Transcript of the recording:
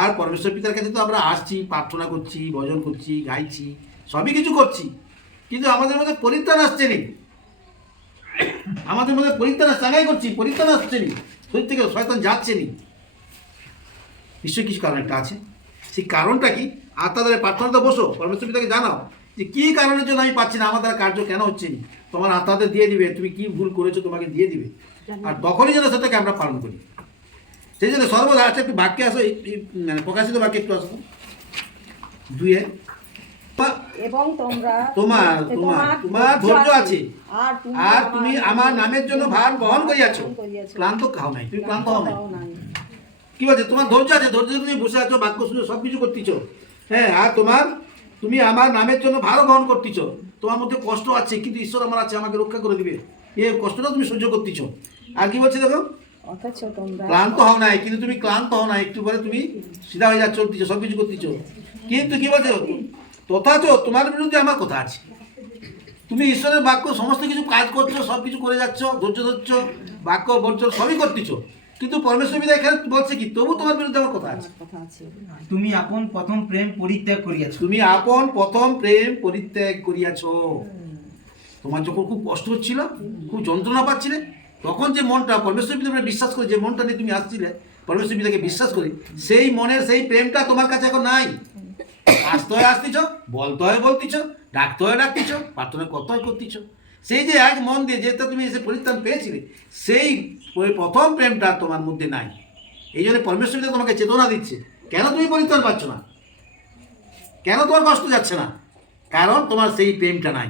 আর পরমেশ্বর পিতার কাছে তো আমরা আসছি, প্রার্থনা করছি, ভজন করছি, গাইছি, সবই কিছু করছি, কিন্তু আমাদের মধ্যে পরিত্রাণ আসছে নি। আমাদের মধ্যে পরিত্রাণ চাঙাই করছি, পরিত্রাণ আসছে নি, শরীর থেকে শয়তান যাচ্ছে নি। নিশ্চয়ই কিছু কারণ একটা আছে। সেই কারণটা কি? আত্মাদের প্রার্থনাতে বসো, পরমেশ্বর পিতাকে জানাও যে কী কারণের জন্য আমি পাচ্ছি না, আমার দ্বারা কার্য কেন হচ্ছে না। তোমার আত্মাদের দিয়ে দিবে, তুমি কি ভুল করেছো তোমাকে দিয়ে দিবে, আর তখনই যেন সেটাকে আমরা পালন করি। সেই জন্য সর্বদা আছে একটু বাক্যে আসো, মানে প্রকাশিত বাক্যে একটু আসো, 2 এবং তোমরা তোমার তোমার তোমার ধৈর্য আছে, আর তুমি আমার নামের জন্য ভার বহন করিয়াছ, ক্লান্ত খাও নাই, তুমি ক্লান্ত হও নাই। কি বলছে? তোমার ধৈর্য আছে, ধৈর্য তুমি বসে আছো, বাক্য শুনে সব কিছু করতেছ, হ্যাঁ, আর তুমি আমার নামের জন্য ভারও বহন করতেছ। তোমার মধ্যে কষ্ট আছে, কিন্তু ঈশ্বর আমার আছে, আমাকে রক্ষা করে দিবে, এই কষ্টটা তুমি সহ্য করতেছ। আর কি বলছে দেখো, অথচ তোমরা ক্লান্ত হও নাই, কিন্তু তুমি ক্লান্ত হও না, একটু পরে তুমি সিধা হয়ে যাচ্ছ, চলতেছ, সব কিছু করতেছ। কিন্তু কি বলছে? তথাচ তোমার বিরুদ্ধে আমার কথা আছে। তুমি ঈশ্বরের বাক্য সমস্ত কিছু কাজ করছো, সব কিছু করে যাচ্ছ, ধৈর্য ধরছ, বাক্য বলছো, সবই করতেছ, কিন্তু পরমেশ্বর পিতা এখানে বলছে কি, তবু তোমার বিরুদ্ধে আমার কথা আছে। তুমি আপন প্রথম প্রেম পরিত্যাগ করিয়াছ। তুমি আপন প্রথম প্রেম পরিত্যাগ করিয়াছ। তোমার যখন খুব কষ্ট হচ্ছিল, খুব যন্ত্রণা পাচ্ছিলে, তখন যে মনটা পরমেশ্বর পিতাকে বিশ্বাস করে, যে মনটা নিয়ে তুমি আসছিলে, পরমেশ্বর পিতাকে বিশ্বাস করি, সেই মনের সেই প্রেমটা তোমার কাছে এখন নাই। আসতে হয় আসতেছ, বলতে হয় বলতেছ, ডাকতে হয় ডাকতেছ, প্রার্থনা করতে হয় করতেছ। সেই যে এক মন দিয়ে যেটা তুমি এসে পরিত্রাণ পেয়েছিলে, সেই প্রথম প্রেমটা তোমার মধ্যে নাই। এই জন্য পরমেশ্বর পিতা তোমাকে চেতনা দিচ্ছে, কেন তুমি পরিত্রাণ পাচ্ছ না, কেন তোমার কষ্ট যাচ্ছে না, কারণ তোমার সেই প্রেমটা নাই।